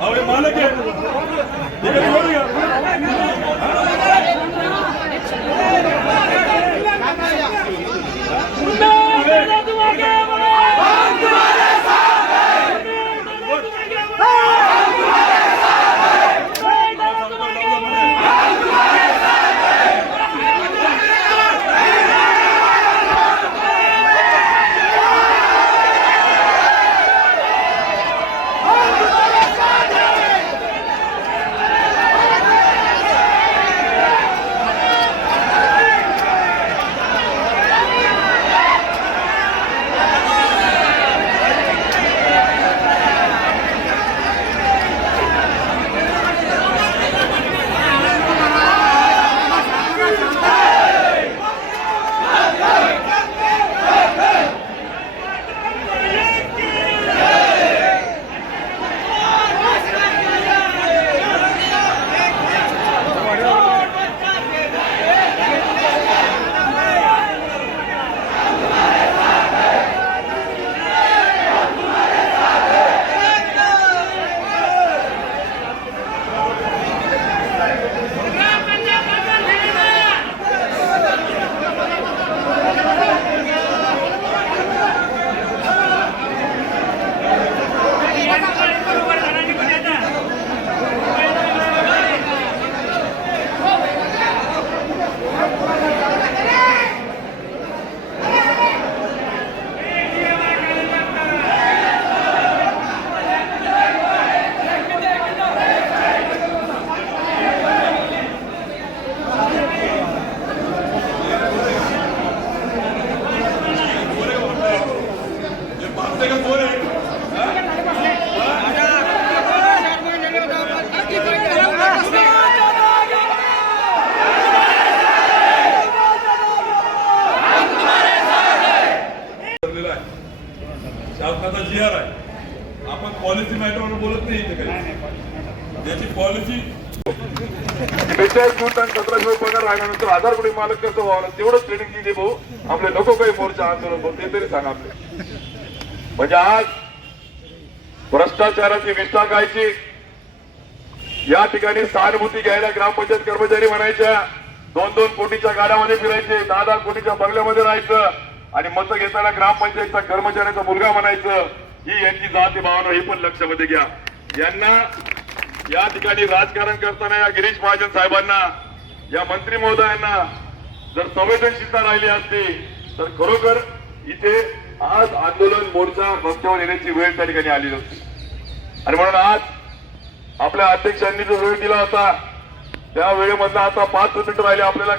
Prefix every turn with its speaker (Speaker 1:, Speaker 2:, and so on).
Speaker 1: आवडे मालक आहे जी आर आहे. आपण पॉलिसी मॅटरवर बोलत नाही इथे काही. याची पॉलिसी
Speaker 2: बेचाळीस फूट आणि सतराशे पगार राहिल्यानंतर हजार कोटी मालक कसं व्हावं? तेवढंच ट्रेनिंग दिली भाऊ आपले काही मोर्चा आंदोलन तरी सांगा आपले. म्हणजे आज भ्रष्टाचाराची विष्ठा खायची या ठिकाणी सहानुभूती घ्यायला ग्रामपंचायत कर्मचारी म्हणायच्या दोन दोन कोटीच्या गाड्यामध्ये फिरायचे. दहा दहा कोटीच्या बंगल्यामध्ये राहायचं. आणि मतं घेताना ग्रामपंचायतचा कर्मचाऱ्याचा मुलगा म्हणायचं ही यांची जाती भावना हे पण लक्षामध्ये घ्या. यांना या ठिकाणी राजकारण करताना या गिरीश महाजन साहेबांना या मंत्री महोदयांना जर संवेदनशीलता राहिली असती तर खरोखर इथे आज आंदोलन मोर्चा रस्त्यावर येण्याची वेळ त्या ठिकाणी आली होती आणि म्हणून आज आपल्या अध्यक्षांनी जो वेळ दिला होता त्या वेळेमधला आता पाच मिनिट राहिले आपल्याला.